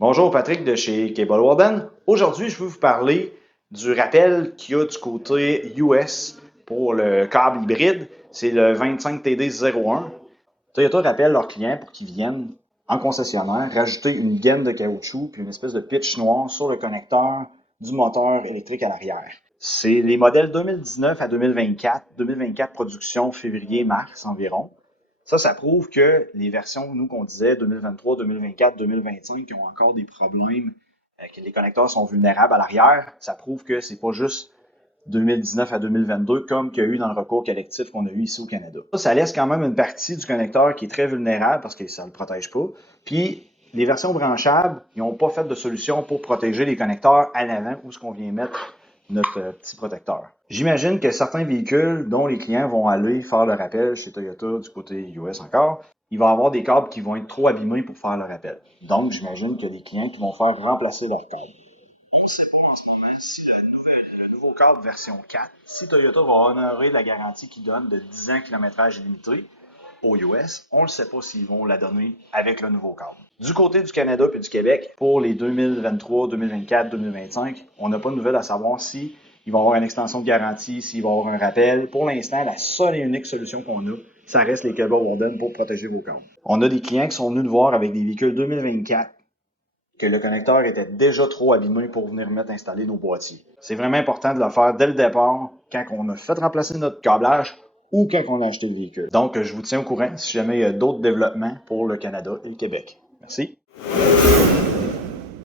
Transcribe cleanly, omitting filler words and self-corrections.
Bonjour, Patrick de chez Cable Warden. Aujourd'hui, je veux vous parler du rappel qu'il y a du côté US pour le câble hybride. C'est le 25TD01. Toyota rappelle leurs clients pour qu'ils viennent en concessionnaire rajouter une gaine de caoutchouc puis une espèce de pitch noir sur le connecteur du moteur électrique à l'arrière. C'est les modèles 2019 à 2024, 2024 production février-mars environ. Ça prouve que les versions, nous, qu'on disait 2023, 2024, 2025, qui ont encore des problèmes, que les connecteurs sont vulnérables à l'arrière, ça prouve que c'est pas juste 2019 à 2022 comme qu'il y a eu dans le recours collectif qu'on a eu ici au Canada. Ça laisse quand même une partie du connecteur qui est très vulnérable parce que ça ne le protège pas. Puis, les versions branchables, ils n'ont pas fait de solution pour protéger les connecteurs à l'avant où ce qu'on vient mettre notre petit protecteur. J'imagine que certains véhicules dont les clients vont aller faire le rappel chez Toyota du côté US encore, il va y avoir des câbles qui vont être trop abîmés pour faire le rappel. Donc, j'imagine qu'il y a des clients qui vont faire remplacer leur câble. On ne sait pas en ce moment si le nouveau câble version 4, si Toyota va honorer la garantie qu'il donne de 10 ans kilométrage illimité aux US, on ne sait pas s'ils vont la donner avec le nouveau câble. Du côté du Canada et du Québec, pour les 2023, 2024, 2025, on n'a pas de nouvelles à savoir si il va y avoir une extension de garantie, s'il va y avoir un rappel. Pour l'instant, la seule et unique solution qu'on a, ça reste les Cable Warden pour protéger vos câbles. On a des clients qui sont venus nous voir avec des véhicules 2024 que le connecteur était déjà trop abîmé pour venir installer nos boîtiers. C'est vraiment important de le faire dès le départ, quand on a fait remplacer notre câblage ou quand on a acheté le véhicule. Donc, je vous tiens au courant si jamais il y a d'autres développements pour le Canada et le Québec. Merci.